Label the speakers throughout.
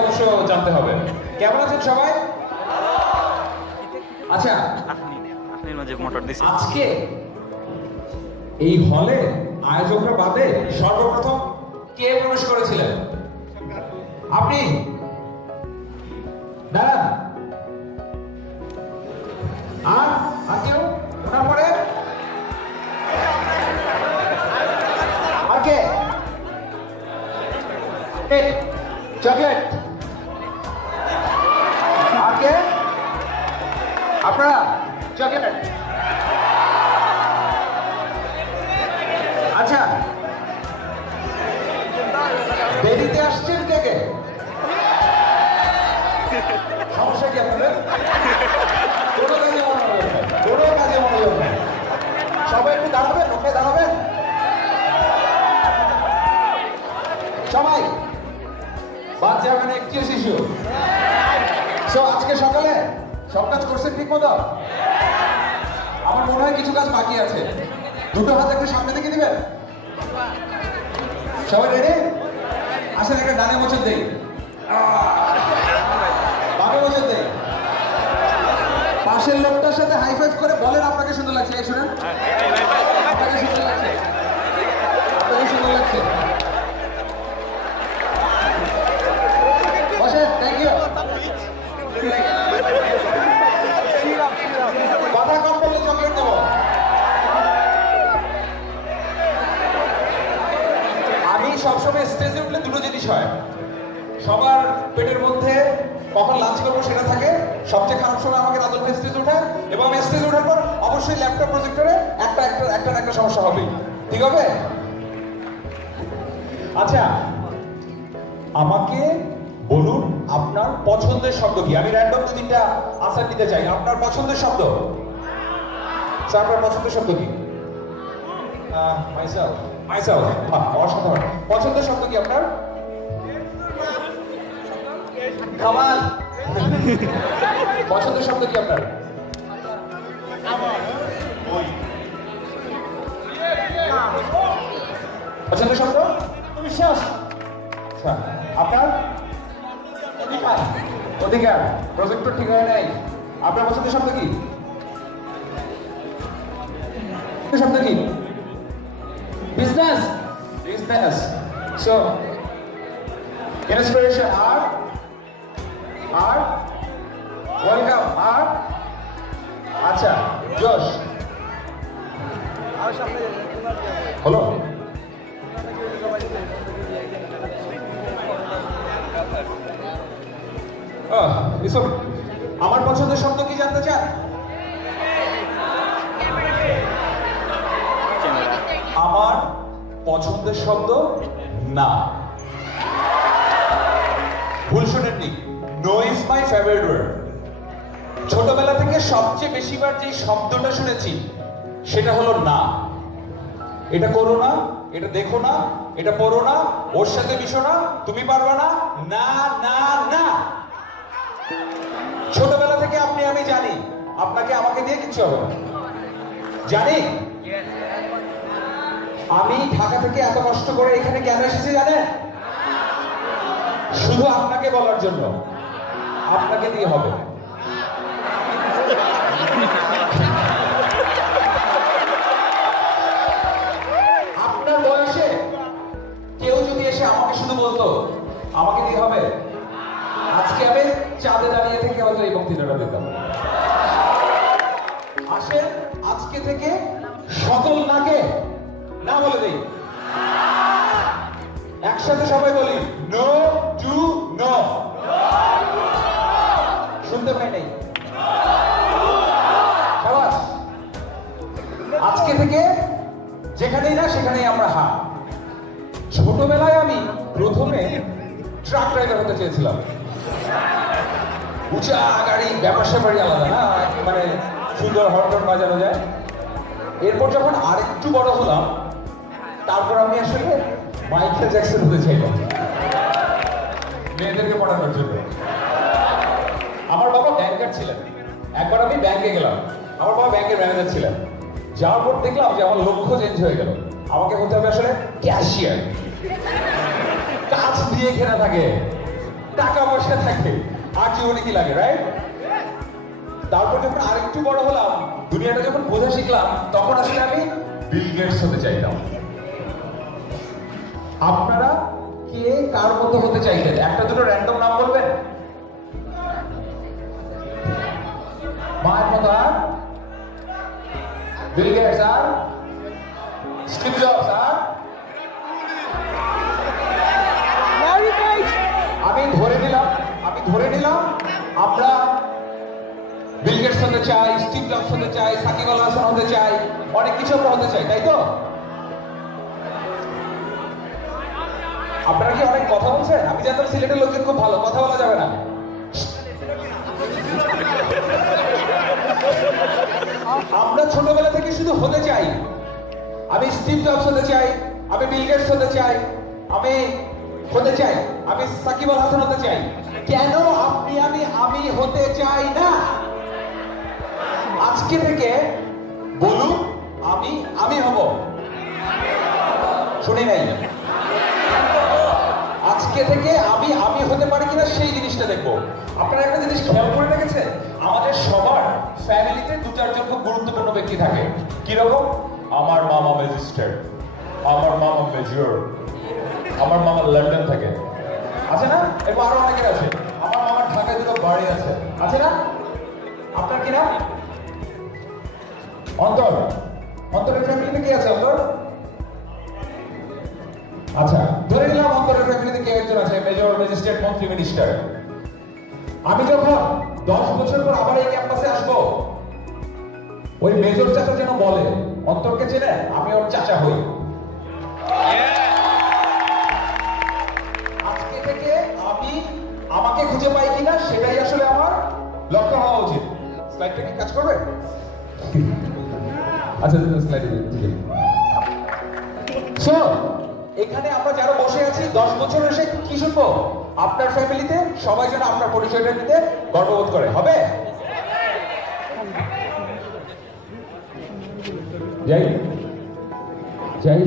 Speaker 1: অবশ্য জানতে হবে। কেমন আছেন সবাই? আচ্ছা আজকে এই হলে আয়োজকরা বাদে সর্বপ্রথম কে প্রবেশ করেছিলেন? আপনি? দাঁড়ান। আর আর কেউ? ওনার আর কে? চকলেট। আপনারা চকলেট। ঠিক আমার মনে হয় কিছু কাজ বাকি আছে। দুটো হাত একটু সামনে দেখে দিবেন? সবাই রেডি আসেন, একটা ডানে বছর দেই। বামে বছর দেই। পাশের লোকটার সাথে হাই ফাইভ করে বলেন আপনাকে সুন্দর লাগছে। শুনেন। আপনার পছন্দের শব্দ? স্যার আপনার পছন্দের শব্দ কি? অসাধারণ। পছন্দের শব্দ কি আপনার? পছন্দের শব্দ কি আপনার? পছন্দের শব্দ? বিশ্বাস আচ্ছা আপনার? অধিকার। অধিকার। প্রজেক্টর ঠিক হয় নাই। আপনার পছন্দের শব্দ কি? শব্দ কি? বিজনেস বিজনেস সো ইন্সপিরেশন আর আর ওয়েলকাম আর আচ্ছা জোশ হলো এসব আমার পছন্দের শব্দ কি জানতে চান? আমার পছন্দের শব্দ না। ভুল শোনেননি। No is my favourite word ছোটবেলা থেকে সবচেয়ে বেশিবার যে শব্দটা শুনেছি, সেটা হলো না। এটা করো না, এটা দেখো না, এটা পড়ো না, ওর সাথে মিশো না, তুমি পারবে না। না না না। ছোটবেলা থেকে আপনি, আমি জানি, আপনাকে আমাকে দিয়ে কিচ্ছু হবে জানি? আমি ঢাকা থেকে এত কষ্ট করে এখানে কেন এসেছি জানেন? শুধু আপনাকে বলার জন্য। আপনাকে দিয়ে হবে। আপনার বয়সে কেউ যদি এসে আমাকে শুধু বলতো, আমাকে দিয়ে হবে? আজকে আমি চাঁদে দাঁড়িয়ে থেকে হয়তো এই বক্তৃতাটা দিতাম। আসেন, আজকে থেকে সকল নাকে না বলে দেই। একসাথে সবাই বলি, নো টু নো। শুনতে পাই নাই। আজকে থেকে যেখানেই না সেখানেই আমরা হা ছোটবেলায় আমি প্রথমে ট্রাক ড্রাইভার হতে চেয়েছিলাম। উঁচা গাড়ি ব্যাপার স্যাপারই আলাদা, না? মানে সুন্দর হর্ন বাজানো যায়। এরপর যখন আরেকটু বড় হলাম, তারপর আমি আসলে মাইকেল জ্যাকসন হতে চাইলাম মেয়েদেরকে পড়ানোর জন্য। আমার বাবা ব্যাংকার ছিলেন। একবার আমি ব্যাংকে গেলাম। আমার বাবা ব্যাংকের ম্যানেজার ছিলেন। যাওয়ার পর দেখলাম যে আমার লক্ষ্য চেঞ্জ হয়ে গেল। আমাকে হতে হবে আসলে ক্যাশিয়ার কাজ দিয়ে ঘেরা থাকে। টাকা পয়সা থাকে। আর জীবনে কি লাগে রাইট তারপর যখন আরেকটু বড় হলাম দুনিয়াটা যখন বোঝা শিখলাম তখন আসলে আমি বিল গেটস হতে চাইতাম। আপনারা কে কার মতো হতে চাইতেন? একটা দুটো র্যান্ডম নাম বলবেন? মায়ের মতো আর বিল গেটস আর স্টিভ জবস আর আমি ধরে নিলাম, আমরা বিল হতে চাই স্টিভ জবস হতে চাই, সাকিব আল হাসান হতে চাই, অনেক কিছু হতে চাই, তাই তো? আপনারা কি অনেক কথা বলছেন? আমি জানতাম সিলেটের লোকজন খুব ভালো, কথা বলা যাবে না। আমরা ছোটবেলা থেকে শুধু হতে চাই। আমি স্টিভ জবস হতে চাই, আমি বিল গেটস হতে চাই, আমি হতে চাই, আমি সাকিব আল হাসান হতে চাই। কেন আপনি আমি আমি হতে চাই না? আজকে থেকে বলুন, আমি আমি হব। শুনি নাই। আজকে থেকে আমি আমি হতে পারি কিনা সেই জিনিসটা দেখব। আপনারা একটা জিনিস খেয়াল করে রেখেছেন আমাদের সবার ফ্যামিলিতে দু চারজন খুব গুরুত্বপূর্ণ ব্যক্তি থাকে। কীরকম? আমার মামা ম্যাজিস্ট্রেট আমার মামা মেজর, আমার মামা লন্ডন থাকে। আছে না? এরপর আরও অনেকে আছে। আমার মামার ঢাকায় দুটো বাড়ি আছে। আছে না? আপনার কি না অন্তর। অন্তরের ফ্যামিলিতে কি আছে, অন্তর? আচ্ছা ধরে নিলাম অন্তরের ফ্যামিলিতে কেউ একজন আছে মেজর ম্যাজিস্ট্রেট মন্ত্রী মিনিস্টার আমি যখন দশ বছর পর আবার এই ক্যাম্পাসে আসব, ওই মেজর চাচা যেন বলে, অন্তরকে চেনে, আমি ওর চাচা হই। আমাকে খুঁজে পাই কিনা সেটাই আসলে আমার লক্ষ্য হওয়া উচিত। স্লাইডটা কি কাজ করবে? আচ্ছা স্লাইডে সো এখানে আমরা যারা বসে আছি, দশ বছর এসে কি শুনব? আপনার ফ্যামিলিতে সবাই যেন আপনার পরিচয়টা নিতে গর্ববোধ করে। হবে? যাই যাই।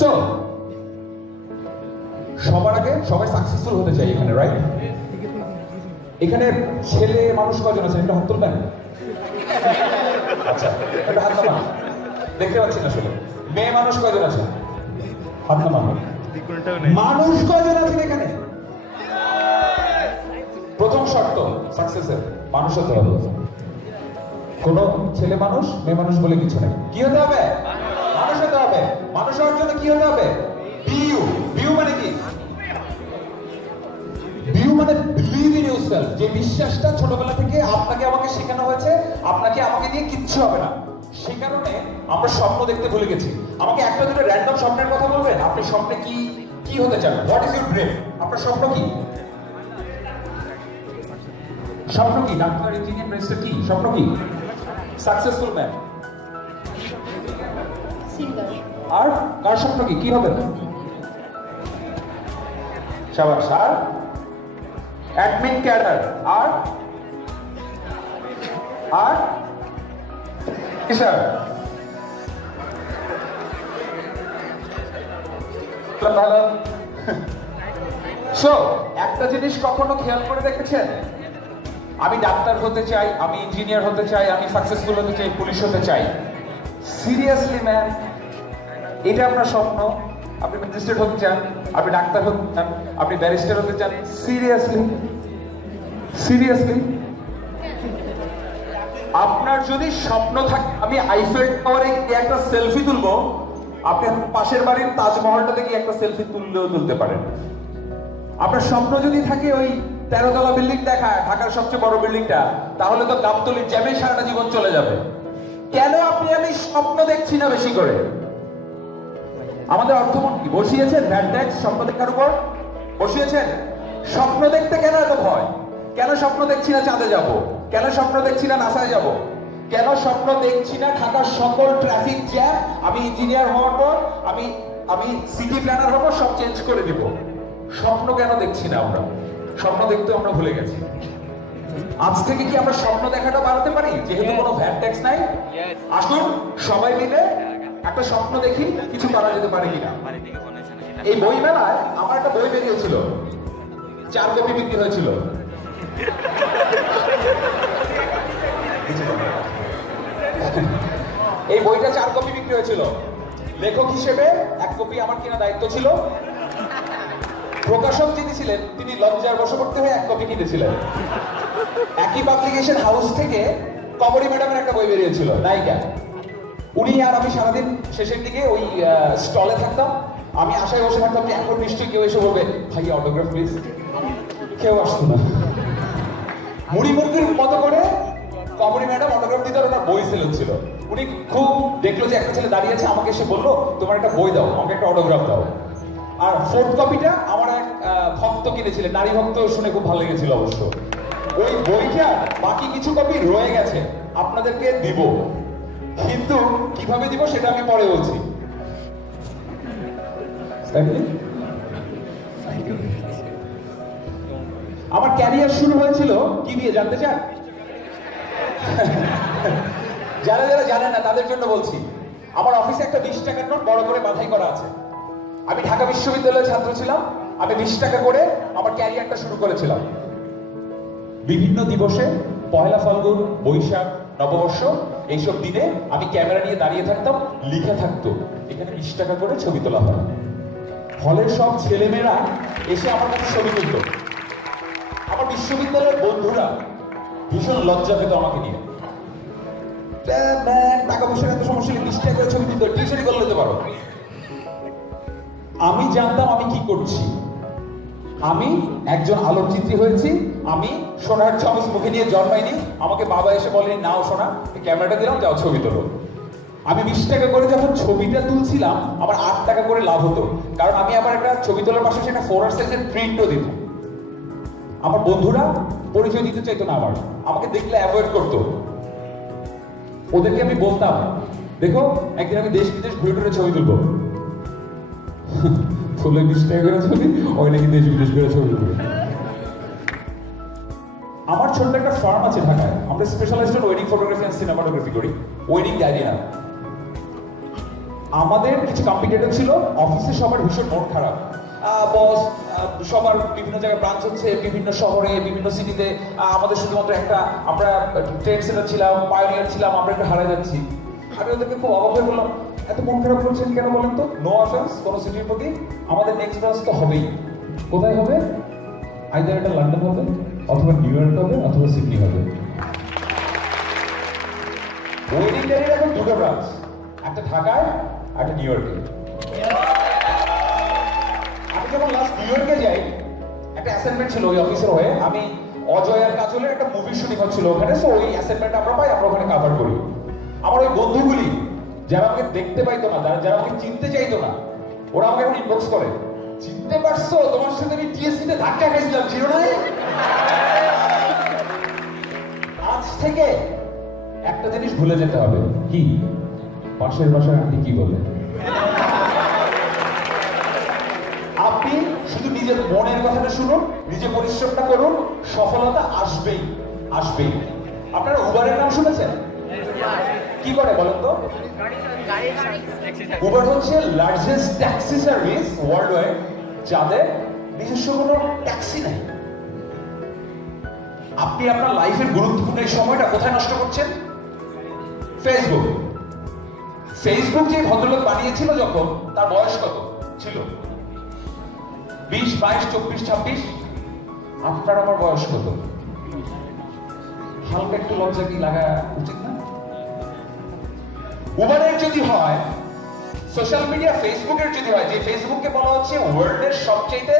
Speaker 1: সো সবাই হতে চাই এখানে রাইট এখানে ছেলে মানুষ কজন আছে? একটু হাত তুলবেন আচ্ছা একটা হাত দেখতে মেয়ে মানুষ কয়জন আছে? হাত নামান মানুষ কয়জন আছেন এখানে? প্রথম শর্ত সাকসেসের মানুষ হতে হবে। কোন ছেলে মানুষ, মেয়ে মানুষ বলে কিছু নেই। কি হতে হবে? মানুষ হতে হবে। মানুষ হওয়ার জন্য কি হতে হবে? বিশ্বাসটা ছোটবেলা থেকে আপনাকে আমাকে শেখানো হয়েছে আপনাকে আমাকে দিয়ে কিচ্ছু হবে না। সে কারণে আমরা স্বপ্ন দেখতে ভুলে গেছি। আমাকে একটা দুটো র্যান্ডম স্বপ্নের কথা বলবেন? আপনি স্বপ্নে কি কি হতে চান? হোয়াট ইজ ইউর ড্রিম আপনার স্বপ্ন কি? স্বপ্ন কি? ডাক্তার ইঞ্জিনিয়ার ব্যারিস্টার কি? স্বপ্ন কি? সাকসেসফুল ম্যান আর কার স্বপ্ন কি? কি হবে? সাবাস আর অ্যাডমিন ক্যাডার, আর? আর? কি স্যার? ভালো সো একটা জিনিস কখনো খেয়াল করে দেখেছেন? আমি ডাক্তার হতে চাই, আমি ইঞ্জিনিয়ার হতে চাই, আমি সাকসেসফুল হতে চাই পুলিশ হতে চাই। সিরিয়াসলি ম্যান এটা আপনার স্বপ্ন? আপনি ম্যাজিস্ট্রেট হতে চান? আপনি ডাক্তার হতে চান আপনি ব্যারিস্টার হতে চান? সিরিয়াসলি সিরিয়াসলি আপনার যদি স্বপ্ন থাকে, আমি আইফেল টাওয়ারে গিয়ে একটা সেলফি তুলবো, আপনি পাশের বাড়ির তাজমহলটা থেকে একটা সেলফি তুললেও তুলতে পারেন। আপনার স্বপ্ন যদি থাকে ওই তেরোতলা বিল্ডিং দেখা, ঢাকার সবচেয়ে বড় বিল্ডিংটা তাহলে তো গাবতলির জ্যামে সারাটা জীবন চলে যাবে। কেন আপনি আমি স্বপ্ন দেখছি না বেশি করে? আমাদের অর্থমন্ত্রী বসিয়েছেন ভ্যাট ট্যাক্স স্বপ্ন দেখার উপর? বসিয়েছেন? স্বপ্ন দেখতে কেন এত ভয়? কেন স্বপ্ন দেখছি না চাঁদে যাব? কেন স্বপ্ন দেখছি না নাসায় যাব? কেন স্বপ্ন দেখছি না ঢাকার সকল ট্রাফিক জ্যাম আমি ইঞ্জিনিয়ার হওয়ার পর আমি আমি সিটি প্ল্যানার হব সব চেঞ্জ করে দিব। স্বপ্ন কেন দেখছি না আমরা? স্বপ্ন দেখতে আমরা ভুলে গেছি। আজ থেকে কি আমরা স্বপ্ন দেখাটা বাড়াতে পারি? যেহেতু কোনো ভ্যাট ট্যাক্স নাই? আসুন সবাই মিলে একটা স্বপ্ন দেখি কিছু করা যেতে পারে কিনা। এই বই মেলায় আমার একটা বই বেরিয়েছিল। চার কপি বিক্রি হয়েছিল। এই বইটা চার কপি বিক্রি হয়েছিল। লেখক হিসেবে এক কপি আমার কিনা দায়িত্ব ছিল। প্রকাশক যিনি ছিলেন, তিনি লজ্জার বশবর্তী হয়ে এক কপি কিনেছিলেন। একই পাবলিকেশন হাউস থেকে কমরি ম্যাডামের একটা বই বেরিয়েছিল, নায়িকা। উনি আর আমি সারাদিন শেষের দিকে ওই স্টলে থাকতাম। আমি আশায় বসে থাকতাম যে এখন নিশ্চয়ই কেউ এসে বলবে, ভাই অটোগ্রাফ প্লিজ কেউ আসতো না। মুড়ি মুরগির মতো করে কমরি ম্যাডাম অটোগ্রাফ দিতে ওনার বই সেলেন ছিল। উনি খুব দেখল যে একটা ছেলে দাঁড়িয়ে আছে, আমাকে এসে বলল, তোমার একটা বই দাও, আমাকে একটা অটোগ্রাফ দাও। আর ফোর্থ কপিটা আমার এক ভক্ত কিনেছিলেন, নারী ভক্ত শুনে খুব ভালো লেগেছিল অবশ্য। ওই বইটা বাকি কিছু কপি রয়ে গেছে, আপনাদেরকে দিব। কিন্তু কীভাবে দিব সেটা আমি পরে বলছি। আমার ক্যারিয়ার শুরু হয়েছিল, কি দিয়ে জানতে চান? যারা যারা জানে না, তাদের জন্য বলছি, আমার অফিসে একটা বিশ টাকার নোট বড় করে বাধাই করা আছে। আমি ঢাকা বিশ্ববিদ্যালয়ের ছাত্র ছিলাম, আমি বিশ টাকা করে আমার ক্যারিয়ারটা শুরু করেছিলাম। বিভিন্ন দিবসে পয়লা ফাল্গুন, বৈশাখ, নববর্ষ এইসব দিনে আমি ক্যামেরা নিয়ে দাঁড়িয়ে থাকতাম লিখে থাকতো। এখানে বিশ টাকা করে ছবি তোলা হয়। হলের সব ছেলেমেয়েরা এসে আমার কাছে ছবি তুলতো। আমার বিশ্ববিদ্যালয়ের বন্ধুরা ভীষণ লজ্জা পেত আমাকে নিয়ে। "ম্যাম, ম্যাম, টাকা পয়সার এত সমস্যা বিশ টাকা করে ছবি তুলতো টিউশনই করে নিতে পারো। আমি জানতাম আমি কি করছি। আমি একজন আলোকচিত্রী হয়েছি আমি সোনার চামচ মুখে নিয়ে জন্মাইনি। আমাকে বাবা এসে বলেনি নাও সোনা ক্যামেরাটা দিলাম, যাও ছবি তোলো। আমি বিশ টাকা করে যখন ছবিটা তুলছিলাম, আমার আট টাকা করে লাভ হতো। কারণ আমি আবার একটা ছবি তোলার পাশে সেটা ফোরার সাইজের প্রিন্টও দিতাম। আমার বন্ধুরা পরিচয় দিতে চাইতো না আমার। আমাকে দেখলে অ্যাভয়েড করতো। ওদেরকে আমি বলতাম, দেখো, একদিন আমি দেশ বিদেশ ঘুরে ঘুরে ছবি তুলবো। ষোলো বিশ টাকা করে ছবি ওই নাকি দেশ বিদেশ করে ছবি তুলবে। আমার ছোট্ট একটা ফার্ম আছে ঢাকায়। আমরা specialized wedding photography and cinematography করি। ওয়েডিং ডায়রি না। আমাদের কিছু কম্পিটিটর ছিল অফিসে সবার ভীষণ মন খারাপ। বস সবার বিভিন্ন জায়গায় ব্রাঞ্চ হচ্ছে, বিভিন্ন শহরে, বিভিন্ন সিটিতে আমাদের শুধুমাত্র একটা, আমরা ট্রেন সেটার ছিলাম পায়োনিয়ার ছিলাম, আমরা একটু হারা যাচ্ছি। আমি ওদেরকে খুব অবাক হয়ে বললাম, এত মন খারাপ করছেন কেন বলেন তো? নো অফেন্স কোনো সিটির প্রতি। আমাদের নেক্সট ব্রাঞ্চ তো হবেই। কোথায় হবে? আইদার এটা লন্ডন হবে অথবা নিউ ইয়র্ক হবে অথবা সিডনি হবে। ওয়েডিং ডেরির এখন দুটো ব্রাঞ্চ একটা ঢাকায়, একটা নিউ ইয়র্কে আমি যখন লাস্ট নিউ ইয়র্কে যাই, একটা অ্যাসাইনমেন্ট ছিল ওই অফিসের হয়ে। আমি অজয় আর কাজলের একটা মুভি শুটিং হচ্ছিল ওখানে। সো ওই অ্যাসাইনমেন্ট আমরা পাই, আমরা ওখানে কভার করি। আমার ওই বন্ধুগুলি, যারা আমাকে দেখতে পাইতো না, যারা যারা আমাকে চিনতে চাইতো না, ওরা আমাকে এখন ইনবক্স করে। চিনতে পারছ? তোমার সাথে আমি টিএসসি তে ধাক্কা খাইছিলাম ছিল না আজ থেকে একটা জিনিস ভুলে যেতে হবে। কি? পাশের বাসার আন্টি কি বলে আপনি শুধু নিজের মনের কথাটা শুনুন, নিজে পরিশ্রমটা করুন, সফলতা আসবেই আসবেই। আপনারা উবারের নাম শুনেছেন? কি করে বলেন তো? উবার হচ্ছে largest taxi service world wide যাদের নিজস্ব কোনো ট্যাক্সি নাই। আপনি আপনার লাইফের গুরুত্বপূর্ণ এই সময়টা কোথায় নষ্ট করছেন? ফেসবুক ফেসবুক যে ভদ্রলোক বানিয়েছিল যখন, তার বয়স কত? ছিল। বিশ, বাইশ, চব্বিশ, ছাব্বিশ? আপনার আমার বয়স কত? হালকা একটু লজ্জা কি লাগা উচিত না? উবারের যদি হয় সোশ্যাল মিডিয়া ফেসবুকের যদি হয়, যে ফেসবুককে বলা হচ্ছে ওয়ার্ল্ডের সবচেয়ে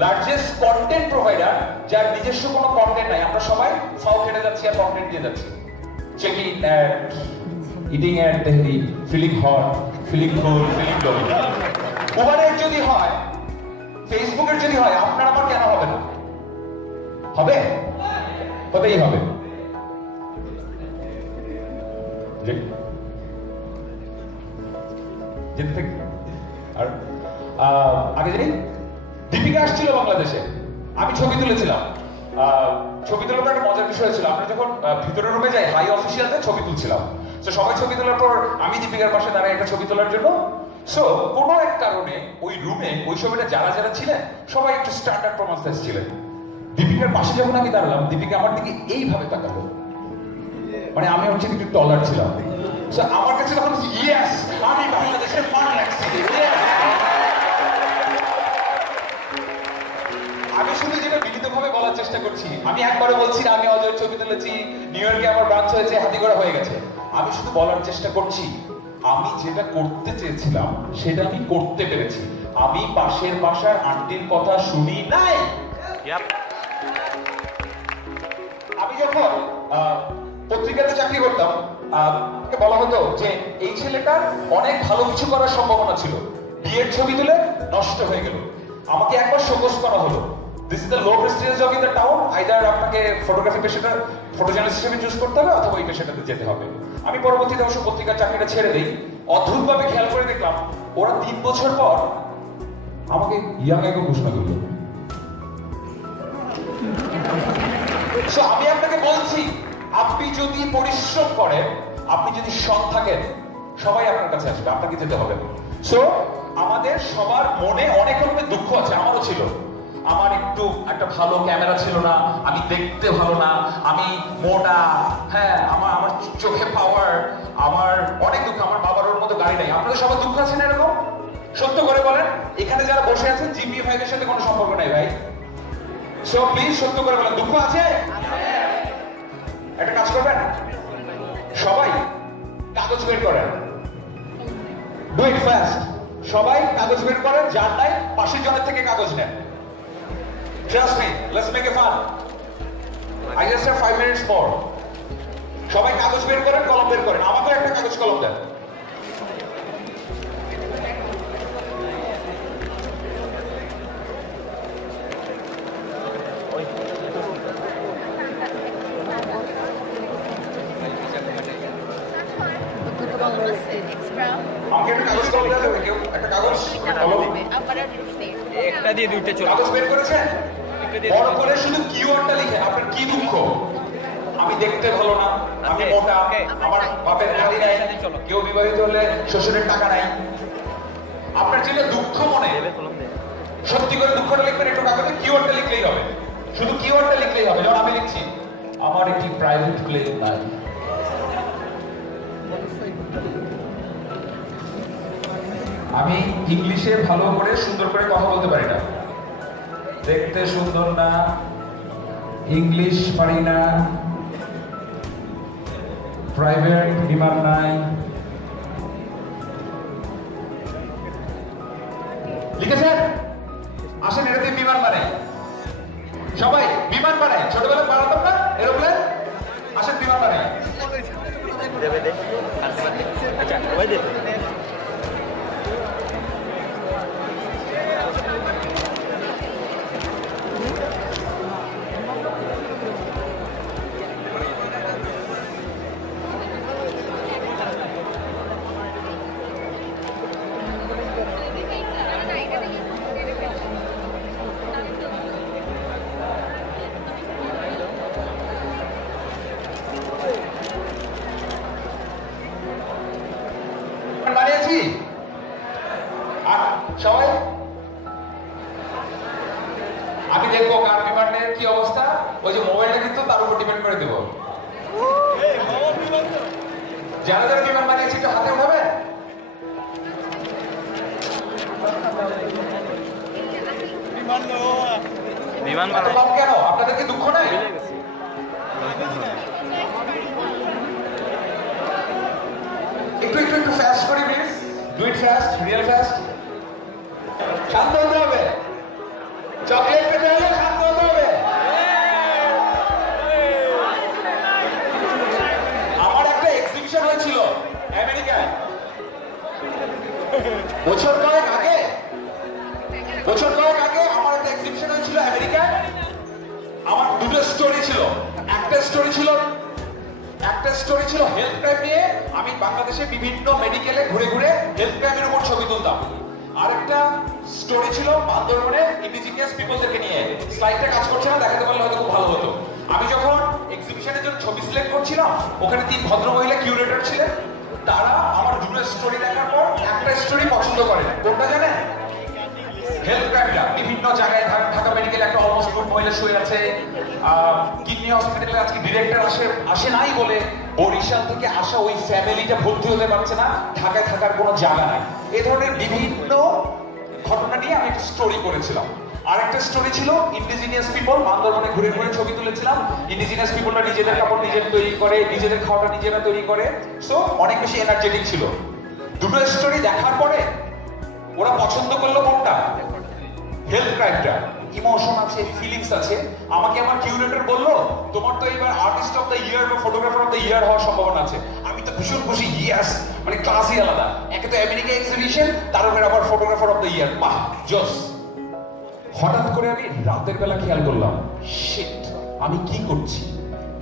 Speaker 1: লার্জেস্ট কন্টেন্ট প্রোভাইডার যার নিজস্ব কোনো কন্টেন্ট নাই, আমরা সবাই ফাও খেটে যাচ্ছি আর কন্টেন্ট দিয়ে যাচ্ছি। Checking at eating at tehari feeling hot feeling full feeling double উবারের যদি হয় ফেসবুকের যদি হয়, আপনার আমার কেন হবে না? হবে? হতেই হবে। যেতে থাকি। আর আগে জানি দীপিকা আসছিল বাংলাদেশে আমি ছবি তুলেছিলাম। ছবি তোলাটা একটা মজার বিষয় ছিল আমরা যখন আহ, ভিতরের রুমে যাই হাই অফিসিয়ালদের ছবি তুলছিলাম। তো সবাই ছবি তোলার পর আমি দীপিকার পাশে দাঁড়াই একটা ছবি তোলার জন্য। সো কোনো এক কারণে ওই রুমে ওই ছবিটা যারা যারা ছিলেন সবাই একটু স্ট্যান্ডার্ড প্রমান্স ছিলেন। দীপিকার পাশে যখন আমি দাঁড়ালাম দীপিকা আমার দিকে এইভাবে তাকালো। মানে আমি হচ্ছে একটু টলার ছিলাম। আমার কাছে তখন ইয়েস আমি বাংলাদেশের মান Yes! আমি শুধু যেটা বিনীতভাবে বলার চেষ্টা করছি আমি একবারে বলছি না আমি অজয় ছবি তুলেছি নিউ ইয়র্কে আমার ব্রাঞ্চ হয়েছে হাতিগড়া হয়ে গেছে। আমি শুধু বলার চেষ্টা করছি আমি যেটা করতে চেয়েছিলাম সেটা আমি করতে পেরেছি। আমি পাশের বাসার আন্টির কথা শুনি নাই। আমি যখন আহ, পত্রিকাতে চাকরি করতাম বলা হতো যে এই ছেলেটার অনেক ভালো কিছু করার সম্ভাবনা ছিল। বিয়ের ছবি তুলে নষ্ট হয়ে গেল। আমাকে একবার শোকস করা হলো। This is the low prestige job in the town either আপনাকে ফটোগ্রাফি পেশাটা ফটো জার্নালিস্ট হিসেবে চুজ করতে হবে অথবা ওই পেশাটাতে যেতে হবে। আমি পরবর্তীতে অবশ্য পত্রিকার চাকরিটা ছেড়ে দিই। অদ্ভুতভাবে খেয়াল করে দেখলাম, ওরা তিন বছর পর আমাকে ইয়াং এগো ঘোষণা করল। আমি আপনাকে বলছি আপনি যদি পরিশ্রম করেন, আপনি যদি সৎ থাকেন, সবাই আপনার কাছে আসবে, আপনাকে যেতে হবে। সো আমাদের সবার মনে অনেক রকমের দুঃখ আছে, আমারও ছিল। আমার একটু একটা ভালো ক্যামেরা ছিল না, আমি দেখতে ভালো না, আমি মোটা হ্যাঁ আমার আমার চোখে পাওয়ার আমার অনেক দুঃখ, আমার বাবার ওর মতো গাড়ি নাই। আপনাদের সবার দুঃখ আছে না এরকম? সত্য করে বলেন, এখানে যারা বসে আছেন জিপি ভাইদের সাথে কোনো সম্পর্ক নাই, ভাই। সো প্লিজ সত্য করে বলেন, দুঃখ আছে? একটা কাজ করবেন? সবাই কাগজ বের করেন। ডু ইট ফার্স্ট সবাই কাগজ বের করেন, যার নাই পাশের জনের থেকে কাগজ নেন। Trust me let's make a fun I just have 5 minutes more সবাই কাগজ বের করেন, কলম বের করেন। আমাকেও একটা কাগজ কলম দেন। একটা
Speaker 2: দিয়ে দুইটা চলে।
Speaker 1: কাগজ বের করেছেন বড় করে শুধু কিওয়ার্ডটা লিখেন আপনার কি দুঃখ? আমি দেখতে ভালো না আমি মোটা আমার বাপের গাড়ি নাই কেউ বিবাহিত হলে শ্বশুরের টাকা নাই। আপনার যেটা দুঃখ মনে। সত্যি করে দুঃখটা লিখবেন একটু কাগজে কিওয়ার্ডটা লিখলেই হবে। শুধু কিওয়ার্ডটা লিখলেই হবে যেমন আমি লিখছি। আমার একটি প্রাইভেট প্লেন নাই আমি ইংলিশে ভালো করে, সুন্দর করে কথা বলতে পারি না। দেখতে সুন্দর না ইংলিশ পারি না প্রাইভেট বিমান নাই। লিখেছেন আসেন এটাতে বিমান বানাই সবাই, বিমান বানাই ছোটবেলা বানাতাম না এরোপ্লেন আসেন বিমান
Speaker 2: দে আচ্ছা
Speaker 1: ফাস্ট রিয়েল ফাস্ট শান্ত হতে হবে চকলেট পেতে হলে শান্ত হতে হবে আমার একটা এক্সিবিশন হয়েছিল আমেরিকায় বছর কয়েক আগে, বছর কয়েক আগে আমার একটা এক্সিবিশন হয়েছিল আমেরিকায় আমার দুটো স্টোরি ছিল। একটা স্টোরি ছিল একটা স্টোরি ছিল হেলথ ক্রাইম নিয়ে আমি বাংলাদেশে বিভিন্ন মেডিকেলে ঘুরে ঘুরে হেলথ ক্রাইমের উপর ছবি তুলতাম। আরেকটা স্টোরি ছিল বান্দরবনে ইন্ডিজিনিয়াস পিপলদেরকে নিয়ে। স্লাইডটা কাজ করছে না, দেখাতে পারলে হয়তো খুব ভালো হতো। আমি যখন এক্সিবিশনের জন্য ছবি সিলেক্ট করছিলাম, ওখানে তিন ভদ্র মহিলা কিউরেটর ছিলেন। তারা আমার দুটো স্টোরি দেখার পর একটা স্টোরি পছন্দ করে। কোনটা জানেন? হেলথ ক্রাইমটা বিভিন্ন জায়গায় ঢাকা মেডিকেল একটা অলমোস্ট মহিলা শুয়ে আছে কিডনি হসপিটালে আজকে ডিরেক্টর আসে আসে নাই বলে বরিশাল থেকে আসা ওই ফ্যামিলিটা ভর্তি হতে পারছে না, ঢাকায় থাকার কোনো জায়গা নাই। এ ধরনের বিভিন্ন ঘটনা নিয়ে আমি একটা স্টোরি করেছিলাম। আরেকটা স্টোরি ছিল ইন্ডিজিনিয়াস পিপল বান্দরবনে ঘুরে ঘুরে ছবি তুলেছিলাম। ইন্ডিজিনিয়াস পিপলরা নিজেদের কাপড় নিজের তৈরি করে, নিজেদের খাওয়াটা নিজেরা তৈরি করে। সো অনেক বেশি এনার্জেটিক ছিল। দুটো স্টোরি দেখার পরে ওরা পছন্দ করল কোনটা? হেলথ ক্রাইমটা ইমোশন আছে ফিলিংস আছে। আমাকে আমার কিউরেটর বলল, তোমার তো এবার আর্টিস্ট অফ দ্য ইয়ার বা ফটোগ্রাফার অফ দ্য ইয়ার হওয়ার সম্ভাবনা আছে। আমি তো ভীষণ খুশি ইয়াস মানে ক্লাসই আলাদা। একে তো আমেরিকা এক্সিবিশন তার উপরে আবার ফটোগ্রাফার অফ দ্য ইয়ার বাহ, জস। হঠাৎ করে আমি রাতের বেলা খেয়াল করলাম শিট আমি কি করছি?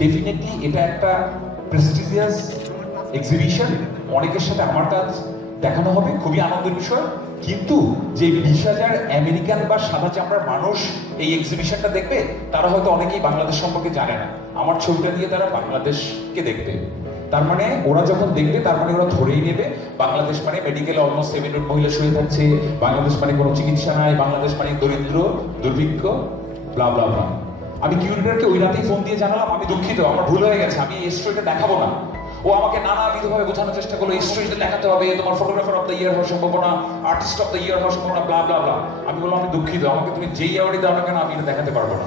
Speaker 1: ডেফিনেটলি এটা একটা প্রেস্টিজিয়াস এক্সিবিশন অনেকের সাথে আমার কাজ দেখানো হবে, খুবই আনন্দের বিষয়। কিন্তু যে বিশ হাজার আমেরিকান বা সাদা চামড়ার মানুষ এই এক্সিবিশনটা দেখবে, তারা হয়তো অনেকেই বাংলাদেশ সম্পর্কে জানে না। আমার ছবিটা দিয়ে তারা বাংলাদেশকে দেখবে। তার মানে ওরা যখন দেখবে, তার মানে ওরা ধরেই নেবে, বাংলাদেশ মানে মেডিকেলে অলমোস্ট সেভেন মহিলা শুয়ে থাকছে, বাংলাদেশ মানে কোনো চিকিৎসা নাই, বাংলাদেশ মানে দরিদ্র, দুর্ভিক্ষ ব্লা ব্লা ব্লা আমি কিউরেটরকে ওই রাতেই ফোন দিয়ে জানালাম, আমি দুঃখিত, আমার ভুল হয়ে গেছে, আমি এই স্টোরিটা দেখাবো না। ও আমাকে নানাবিধভাবে বোঝানোর চেষ্টা করল, এই স্টোরিটা দেখাতে হবে, তোমার ফটোগ্রাফার অফ দ্য ইয়ার হওয়ার সম্ভাবনা আর্টিস্ট অফ দ্য ইয়ার হওয়ার সম্ভাবনা ব্লা ব্লা ব্লা আমি বললাম, আমি দুঃখিত, আমাকে তুমি যেই অ্যাওয়ার্ডই দাও না কেন, আমি এটা দেখাতে পারব না।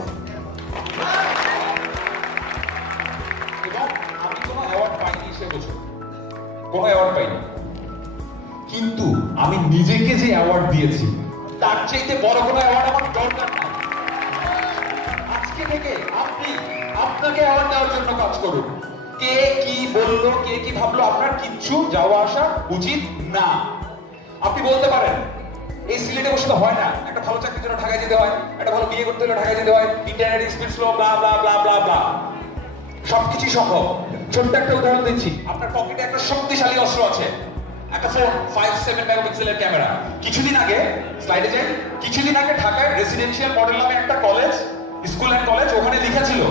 Speaker 1: আমি কোনো অ্যাওয়ার্ড পাইনি, সে বছর কোনো অ্যাওয়ার্ড পাইনি। কিন্তু আমি নিজেকে যে অ্যাওয়ার্ড দিয়েছি, তার চাইতে বড় কোনো অ্যাওয়ার্ড আমার দরকার আজকে থেকে আপনি আপনাকে অ্যাওয়ার্ড দেওয়ার জন্য কাজ করুন। কে কি বলল, কে কি ভাবলো, আপনার কিচ্ছু যাওয়া আসা উচিত না। আপনি বলতে পারেন, এই সিলেটে বসে তো হয় না। একটা ভালো চাকরির জন্য ঢাকায় যেতে হয়, একটা ভালো বিয়ে করতে হলে ঢাকায় যেতে হয় internet speed slow blah blah blah blah blah সবকিছু সম্ভব। ছোট্ট একটা উদাহরণ দিচ্ছি। আপনার পকেটে একটা শক্তিশালী অস্ত্র আছে। একটা ফোন ফাইভ সেভেন মেগাপিক্সেলের ক্যামেরা কিছুদিন আগে স্লাইডে যাই, কিছুদিন আগে ঢাকায় রেসিডেন্সিয়াল মডেল নামে একটা কলেজ স্কুল অ্যান্ড কলেজ ওখানে লিখা ছিল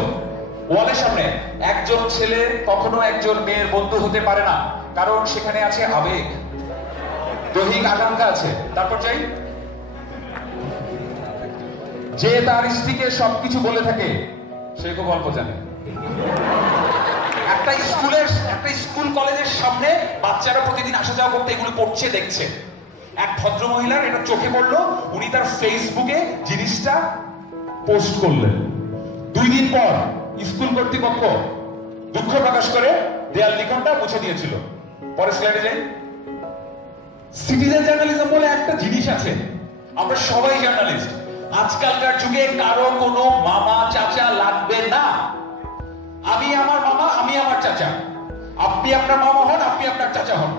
Speaker 1: ওয়ালের সামনে একজন ছেলে কখনো একজন মেয়ের বন্ধু হতে পারে না, কারণ সেখানে আছে আবেগ। দৈহিক আকাঙ্ক্ষা আছে। তারপর যাই। যে তার স্ত্রীকে সবকিছু বলে থাকে, সে খুব অল্প জানে। একটা স্কুলের, একটা স্কুল কলেজের সামনে বাচ্চারা প্রতিদিন আসা যাওয়া করতে এগুলো পড়ছে দেখছে। এক ভদ্র মহিলার এটা চোখে পড়ল, উনি তার ফেসবুকে জিনিসটা পোস্ট করলেন। দুই দিন পর স্কুল কর্তৃপক্ষ দুঃখ প্রকাশ করে দেয়াল লিখনটা মুছে দিয়েছিল। পরে স্লাইডে যাই। সিটিজেন জার্নালিজম বলে একটা জিনিস আছে। আমরা সবাই জার্নালিস্ট আজকালকার যুগে কারও কোনো মামা, চাচা লাগবে না। আমি আমার মামা, আমি আমার চাচা। আপনি আপনার মামা হন, আপনি আপনার চাচা হন।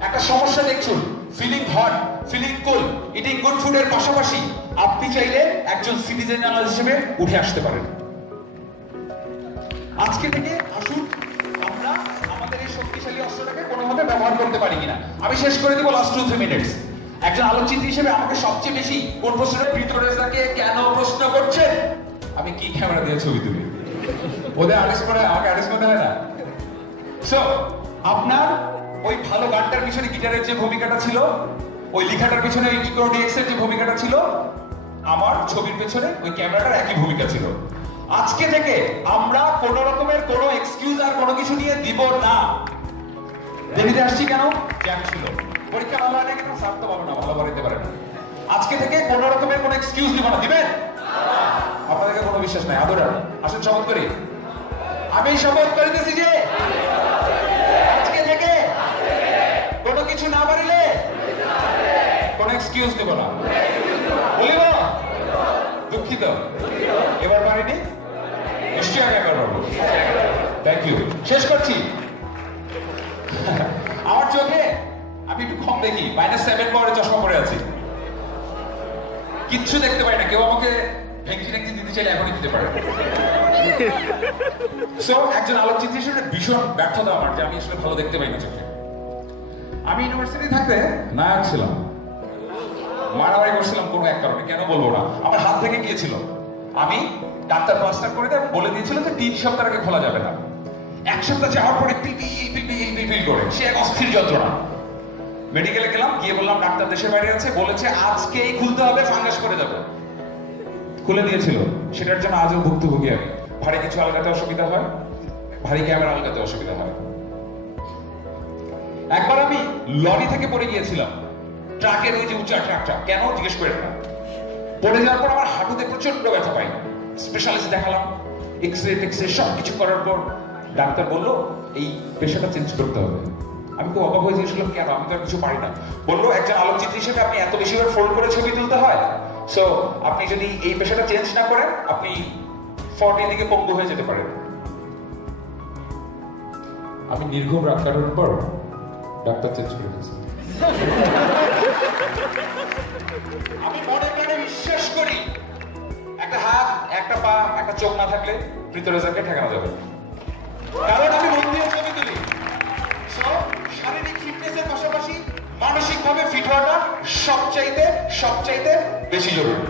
Speaker 1: একটা সমস্যা দেখছুন feeling hot feeling cool eating good ফুডের পাশাপাশি আপনি চাইলে একজন সিটিজেন জার্নালিস্ট হিসেবে উঠে আসতে পারেন। আজকে থেকে আসুন, আমরা আমাদের এই শক্তিশালী অস্ত্রটাকে কোনোভাবে ব্যবহার করতে পারি কিনা। আমি শেষ করে দিব লাস্ট টু থ্রি মিনিটস একজন আলোকচিত্রী হিসেবে আমাকে সবচেয়ে বেশি কোন প্রশ্নটা ভিতরে তাকে কেন প্রশ্ন করছেন? আমি কি ক্যামেরা দিয়ে ছবি তুলি? ওদের আর্টিস্ট করে, আমাকে আর্টিস্ট মনে হয় না? সো আপনার ওই ভালো গানটার পিছনে গিটারের যে ভূমিকাটা ছিল, ওই লেখাটার পিছনে ওই ইকো ডিএক্স এর যে ভূমিকাটা ছিল, আমার ছবির পেছনে ওই ক্যামেরাটার একই ভূমিকা ছিল। আজকে থেকে আমরা কোন রকমের কোনো এক্সকিউজ আর কোনো কিছু নিয়ে দিব না। দেরিতে আসছি কেন? জ্যাম ছিল। পরীক্ষা ভালো হয় না কেন? স্যার তো না, ভালো করে দিতে পারে না আজকে থেকে কোন রকমের কোনো এক্সকিউজ দিব না। দিবেন? আপনাদেরকে কোনো বিশ্বাস নাই, আদর আসুন, শপথ করি। আমি শপথ করিতেছি যে, আজকে থেকে কোনো কিছু না পারিলে কোনো এক্সকিউজ দেব না। বলিব দুঃখিত। এবার পারিনি? নিশ্চয়ই আমি এবার পারব। থ্যাংক ইউ শেষ করছি। আমার চোখে আমি একটু কম দেখি। মাইনাস সেভেন চশমা পরে আছি। কিচ্ছু দেখতে পাই না। কেউ আমাকে ভেঙচি ট্যাংচি দিতে চাইলে এখনই দিতে পারে। সো একজন আলোকচিত্রী হিসেবে ভীষণ ব্যর্থতা আমার, যে আমি আসলে ভালো দেখতে পাই না চোখে। আমি ইউনিভার্সিটি থাকতে নায়ক ছিলাম। মারামারি করছিলাম কোনো এক কারণে, কেন বলব না। আমার হাত থেকে গিয়েছিল। আমি ডাক্তার প্লাস্টার করে দেয় বলে দিয়েছিল যে তিন সপ্তাহ আগে খোলা যাবে না। এক সপ্তাহ যাওয়ার পরে পিপিল করে। সে এক অস্থির যন্ত্রণা। মেডিকেলে গেলাম, গিয়ে বললাম, ডাক্তার দেশের বাইরে আছে, বলেছে আজকেই খুলতে হবে, ফাঙ্গাস করে যাবে খুলে দিয়েছিল। সেটার জন্য আজও ভুক্তভোগী আমি। ভারী কিছু আলগাতে অসুবিধা হয়, ভারী ক্যামেরা আলগাতে অসুবিধা হয়। একবার আমি লরি থেকে পড়ে গিয়েছিলাম। ট্রাকের ওই যে উঁচা ট্রাকটা, কেন জিজ্ঞেস করেন না? পড়ে যাওয়ার পর আমার হাঁটুতে প্রচণ্ড ব্যথা পাই স্পেশালিস্ট দেখালাম এক্স রে টেক্স রে সব কিছু করার পর ডাক্তার বলল, এই পেশাটা চেঞ্জ করতে হবে। আমি খুব অবাক হয়ে জিজ্ঞেস কেন? আমি তো আর কিছু পারি না। বলল, একজন আলোকচিত্রী হিসেবে আপনি এত বেশি বার ফোল্ড করে ছবি তুলতে হয়। সো আপনি যদি এই পেশাটা চেঞ্জ না করেন, আপনি ফর্টি দিকে পঙ্গু হয়ে যেতে পারেন। আমি নির্ঘুম রাত কাটানোর পর ডাক্তার চেঞ্জ করে দিয়েছি। আমি মনে প্রাণে বিশ্বাস করি, একটা হাত, একটা পা, একটা চোখ না থাকলে পৃথরেজাকে ঠেকানো যাবে কারণ আমি মন দিয়ে ছবি তুলি। শারীরিক ফিটনেসের পাশাপাশি মানসিকভাবে ফিট হওয়াটা সবচাইতে সবচাইতে বেশি জরুরি।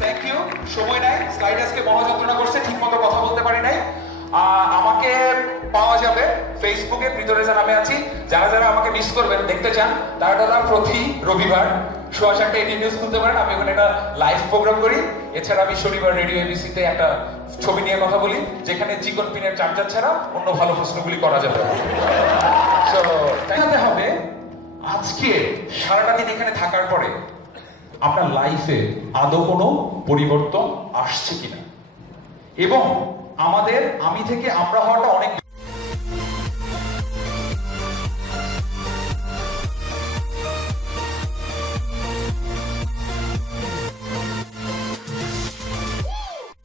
Speaker 1: থ্যাংক ইউ সময় নাই। স্লাইড আজকে মহাযন্ত্রণা করছে ঠিক মতো কথা বলতে পারি নাই। আমাকে পাওয়া যাবে ফেসবুকে পৃথরেজা নামে আছি যারা যারা আমাকে মিস করবেন দেখতে চান তারা তারা প্রতি রবিবার সোয়া সাতটা এটি নিউজ খুলতে পারেন। আমি ওখানে একটা লাইভ প্রোগ্রাম করি। এছাড়া আমি শনিবার রেডিও এবিসিতে একটা ছবি নিয়ে কথা বলি যেখানে চিকন পিনের চার্জার ছাড়া অন্য ভালো প্রশ্নগুলি করা যাবে। So, দেখাতে হবে আজকে সারাটা দিন এখানে থাকার পরে আপনার লাইফে আদৌ কোনো পরিবর্তন আসছে কিনা? এবং আমাদের আমি থেকে আমরা হওয়াটা অনেক